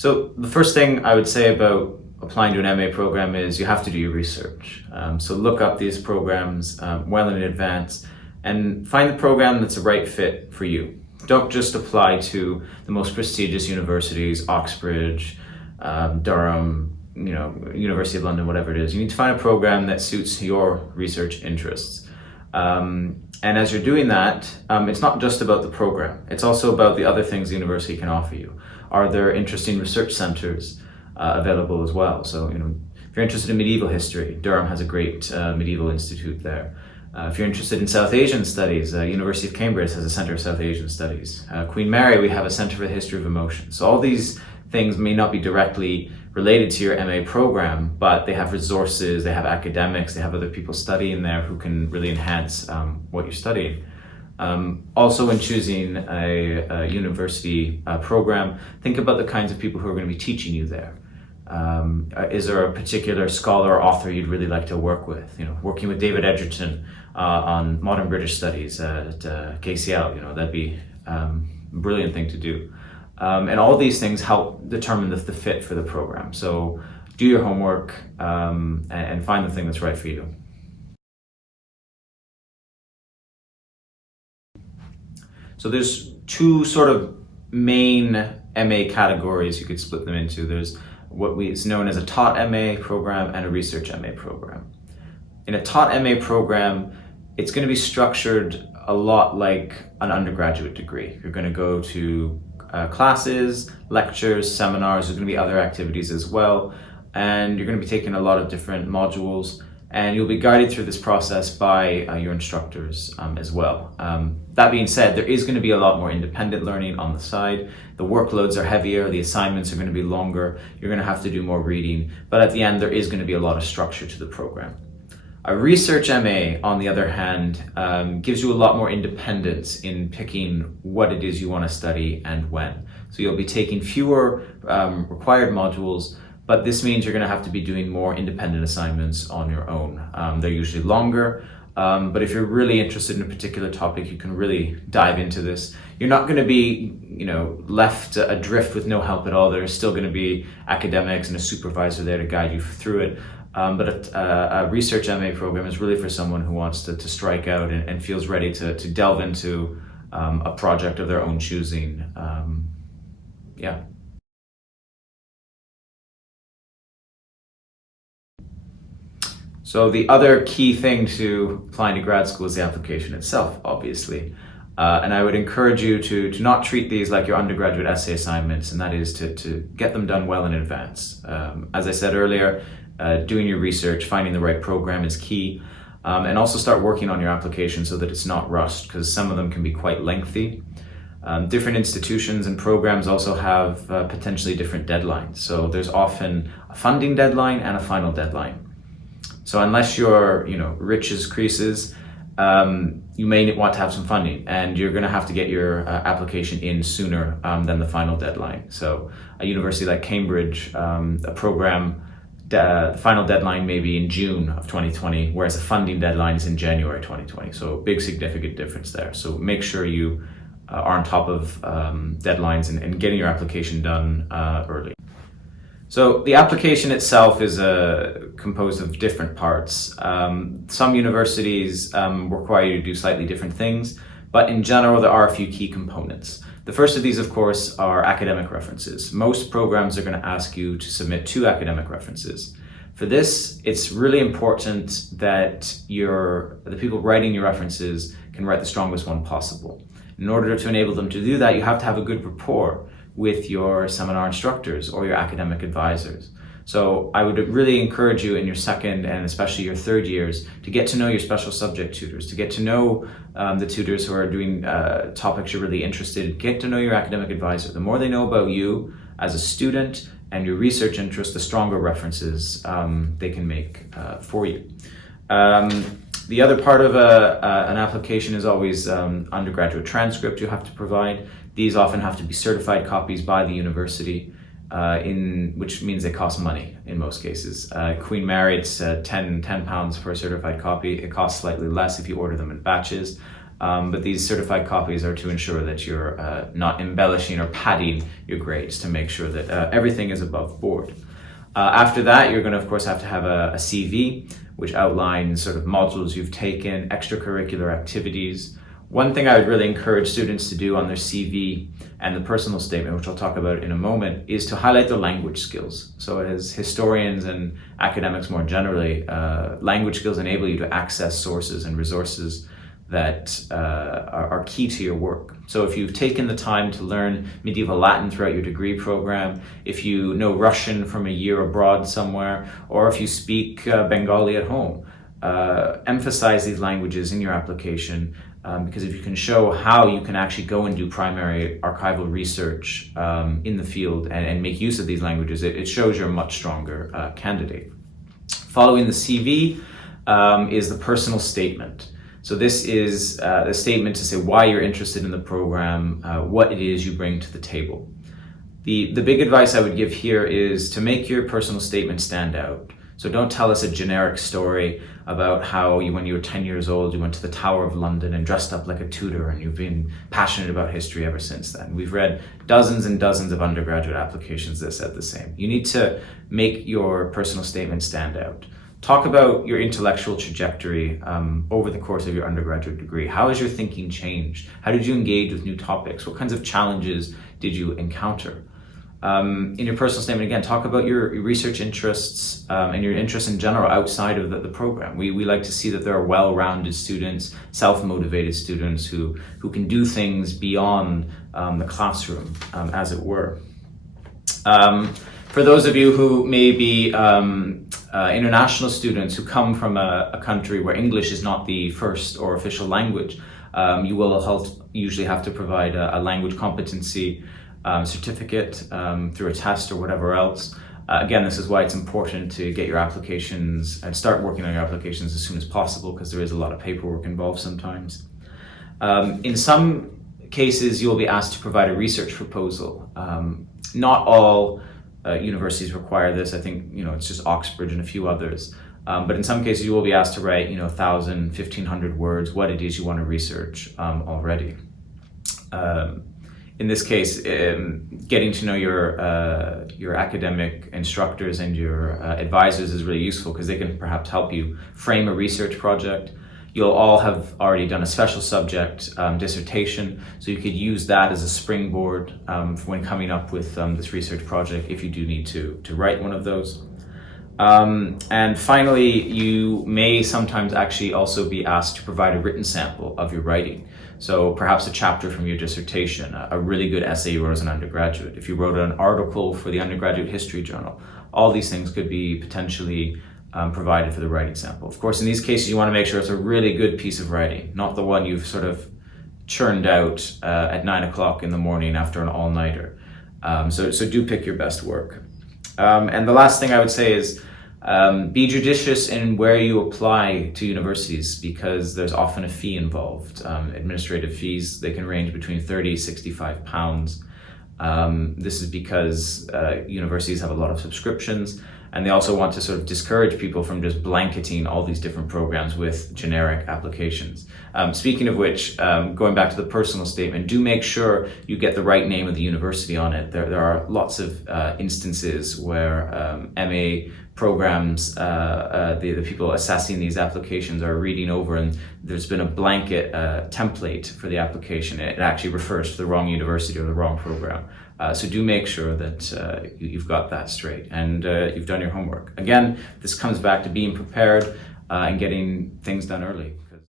So the first thing I would say about applying to an MA program is you have to do your research. So look up these programs well in advance and find the program that's the right fit for you. Don't just apply to the most prestigious universities, Oxbridge, Durham, University of London, whatever it is. You need to find a program that suits your research interests. And as you're doing that, it's not just about the program. It's also about the other things the university can offer you. Are there interesting research centers available as well? So, if you're interested in medieval history, Durham has a great medieval institute there. If you're interested in South Asian studies, University of Cambridge has a Center of South Asian Studies. Queen Mary, we have a Center for the History of Emotion. So all these things may not be directly related to your MA program, but they have resources, they have academics, they have other people studying there who can really enhance what you're studying. Also, when choosing a university program, think about the kinds of people who are going to be teaching you there. Is there a particular scholar or author you'd really like to work with? Working with David Edgerton on modern British studies at KCL, that'd be a brilliant thing to do. And all these things help determine the fit for the program. So do your homework and find the thing that's right for you. So there's two sort of main MA categories you could split them into. There's what is known as a taught MA program and a research MA program. In a taught MA program, it's going to be structured a lot like an undergraduate degree. You're going to go to classes, lectures, seminars. There's going to be other activities as well. And you're going to be taking a lot of different modules. And you'll be guided through this process by your instructors as well. That being said, there is going to be a lot more independent learning on the side. The workloads are heavier, the assignments are going to be longer, you're going to have to do more reading, but at the end there is going to be a lot of structure to the program. A research MA, on the other hand, gives you a lot more independence in picking what it is you want to study and when. So you'll be taking fewer required modules, but this means you're going to have to be doing more independent assignments on your own. They're usually longer, but if you're really interested in a particular topic, you can really dive into this. You're not going to be, left adrift with no help at all. There's still going to be academics and a supervisor there to guide you through it. But a research MA program is really for someone who wants to strike out and feels ready to delve into a project of their own choosing. Yeah. So the other key thing to applying to grad school is the application itself, obviously. And I would encourage you to not treat these like your undergraduate essay assignments, and that is to get them done well in advance. As I said earlier, doing your research, finding the right program is key. And also start working on your application so that it's not rushed, because some of them can be quite lengthy. Different institutions and programs also have potentially different deadlines. So there's often a funding deadline and a final deadline. So unless you're, rich as creases, you may want to have some funding, and you're going to have to get your application in sooner than the final deadline. So a university like Cambridge, a program, the final deadline may be in June of 2020, whereas the funding deadline is in January 2020. So a big significant difference there. So make sure you are on top of deadlines and getting your application done early. So the application itself is composed of different parts. Some universities require you to do slightly different things, but in general, there are a few key components. The first of these, of course, are academic references. Most programs are going to ask you to submit 2 academic references. For this, it's really important that the people writing your references can write the strongest one possible. In order to enable them to do that, you have to have a good rapport with your seminar instructors or your academic advisors. So I would really encourage you in your second and especially your third years to get to know your special subject tutors, to get to know the tutors who are doing topics you're really interested in, get to know your academic advisor. The more they know about you as a student and your research interests, the stronger references they can make for you. The other part of an application is always undergraduate transcript you have to provide. These often have to be certified copies by the university, which means they cost money in most cases. Queen Mary, it's £10 for a certified copy. It costs slightly less if you order them in batches. But these certified copies are to ensure that you're not embellishing or padding your grades, to make sure that everything is above board. After that, you're going to, of course, have to have a CV, which outlines sort of modules you've taken, extracurricular activities. One thing I would really encourage students to do on their CV and the personal statement, which I'll talk about in a moment, is to highlight their language skills. So as historians and academics more generally, language skills enable you to access sources and resources that are key to your work. So if you've taken the time to learn medieval Latin throughout your degree program, if you know Russian from a year abroad somewhere, or if you speak Bengali at home, emphasize these languages in your application, because if you can show how you can actually go and do primary archival research in the field and make use of these languages, it shows you're a much stronger candidate. Following the CV is the personal statement. So this is a statement to say why you're interested in the program, what it is you bring to the table. The big advice I would give here is to make your personal statement stand out. So don't tell us a generic story about how when you were 10 years old, you went to the Tower of London and dressed up like a Tudor and you've been passionate about history ever since then. We've read dozens and dozens of undergraduate applications that said the same. You need to make your personal statement stand out. Talk about your intellectual trajectory over the course of your undergraduate degree. How has your thinking changed? How did you engage with new topics? What kinds of challenges did you encounter? In your personal statement, again, talk about your research interests and your interests in general outside of the program. We like to see that there are well-rounded students, self-motivated students who can do things beyond the classroom, as it were. For those of you who may be international students who come from a country where English is not the first or official language, you will usually have to provide a language competency certificate through a test or whatever else. Again, this is why it's important to get your applications and start working on your applications as soon as possible, because there is a lot of paperwork involved sometimes. In some cases, you'll be asked to provide a research proposal. Not all universities require this. I think it's just Oxbridge and a few others. But in some cases, you will be asked to write 1,000, 1,500 words, what it is you want to research already. In this case, getting to know your academic instructors and your advisors is really useful, because they can perhaps help you frame a research project. You'll all have already done a special subject dissertation, so you could use that as a springboard when coming up with this research project if you do need to write one of those. And finally, you may sometimes actually also be asked to provide a written sample of your writing. So perhaps a chapter from your dissertation, a really good essay you wrote as an undergraduate. If you wrote an article for the undergraduate history journal, all these things could be potentially provided for the writing sample. Of course, in these cases, you want to make sure it's a really good piece of writing, not the one you've sort of churned out at 9 o'clock in the morning after an all-nighter. So do pick your best work. And the last thing I would say is be judicious in where you apply to universities, because there's often a fee involved. Administrative fees, they can range between 30 and 65 pounds. This is because universities have a lot of subscriptions, and they also want to sort of discourage people from just blanketing all these different programs with generic applications. Speaking of which, going back to the personal statement, do make sure you get the right name of the university on it. There are lots of instances where MA programs, the people assessing these applications are reading over, and there's been a blanket template for the application. It actually refers to the wrong university or the wrong program. So do make sure that you've got that straight and you've done your homework. Again, this comes back to being prepared and getting things done early.